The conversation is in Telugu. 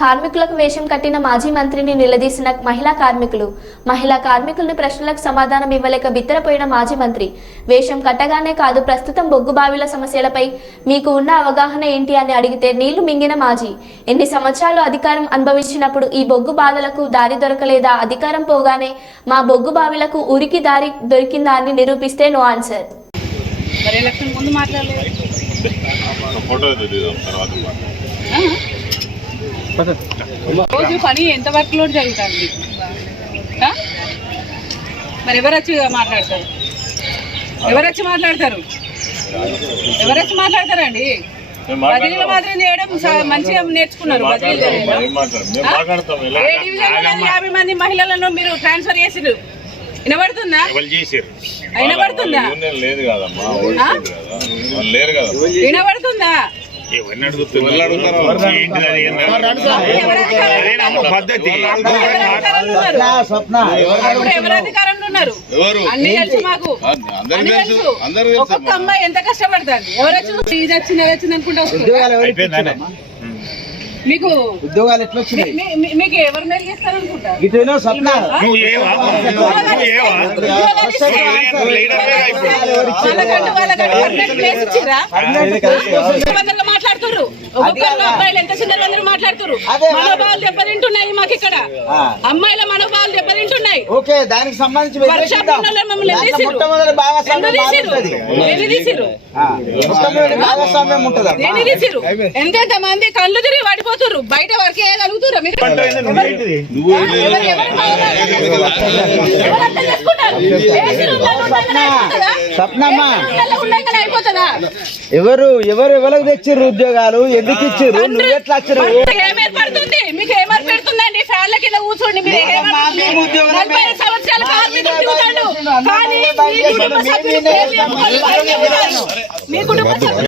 కార్మికులకు వేషం కట్టిన మాజీ మంత్రిని నిలదీసిన మహిళా కార్మికులు. మహిళా కార్మికులను ప్రశ్నలకు సమాధానం ఇవ్వలేక బిత్తరపోయిన మాజీ మంత్రి. వేషం కట్టగానే కాదు ప్రస్తుతం బొగ్గు బావిల సమస్యలపై మీకు ఉన్న అవగాహన ఏంటి అని అడిగితే నీళ్ళు మింగిన మాజీ. ఎన్ని సంవత్సరాలు అధికారం అనుభవించినప్పుడు ఈ బొగ్గు బాధలకు దారి దొరకలేదా? అధికారం పోగానే మా బొగ్గు బావిలకు ఉరికి దారి దొరికిందా అని నిరూపిస్తే నో ఆన్సర్. ఫోటో తర్వాత రోజు పని ఎంత వర్క్ లోడ్ జరుగుతుంది? మరి ఎవరు వచ్చి మాట్లాడతారు? ఎవరు వచ్చి మాట్లాడతారు ఎవరు వచ్చి మాట్లాడతారండి బదిలీల మాత్రం చేయడం మంచిగా నేర్చుకున్నారు బదిలీలు. ఏం డివిజన్ యాభై మంది మహిళలను మీరు ట్రాన్స్ఫర్ చేసిరు వినబడుతుందా? వినబడుతుందా? వినబడుతుందా? ఎవరిని అడుగుతున్నారు? పద్ధతి. ఎవరు అన్ని తెలుసు మాకు. అందరికి తెలుసు. ఒక్కొక్క అమ్మాయి ఎంత కష్టపడుతుంది? ఎవరు వచ్చి ఇది వచ్చింది అది వచ్చింది అనుకుంటా వస్తుంది. మీకు ఉద్యోగాలు ఎట్లా వచ్చినాయి? మీకు ఎవరు మేలు మాట్లాడుతుర్రు. ఒక్కొక్కరు అబ్బాయిలు ఎంత మాట్లాడుతుర్రు? అదే. మనోభావాలు దెబ్బతింటున్నాయి మాకు ఇక్కడ. అమ్మాయిల మనోభావాలు దెబ్బతింటున్నాయి. ఓకే దానికి సంబంధించి వర్షాప్ వ్యతిరేకిద్దాం. ఉన్నోళ్ళని మమ్మల్ని దాంట్లో ఎన్నిసిరు? మొట్టమొదటి భాగస్వామ్యం ఎందుకు తీసిరు? మారుతుంది. ఎందుకు తీసిరు? ఆ, మొట్టమొదటి భాగస్వామ్యం ఉంటుందమ్మా. దేని తీసిరు ఎంతెంత మంది కళ్ళు తిరిగి పడిపోతుర్రు బయట వరకు వేయగలుగుతుర్రా మీరు నువ్వు. ఎవరు- ఎవరు ఎవరికి తెచ్చిర్రు ఉద్యోగాలు? ఎందుకు ఇచ్చిర్రు? నువ్వు ఎట్లా వచ్చిర్రు? మీకు ఏం ఏర్పడుతుంది మీకు ఏం ఏర్పడుతుందండి ఫ్యాన్ల కింద కూర్చోండి. మీరు నలభై సంవత్సరాల కార్మికులు తిరుగుతాడు కానీ మీ కుటుంబ సభ్యులు. మీ సభ్యులు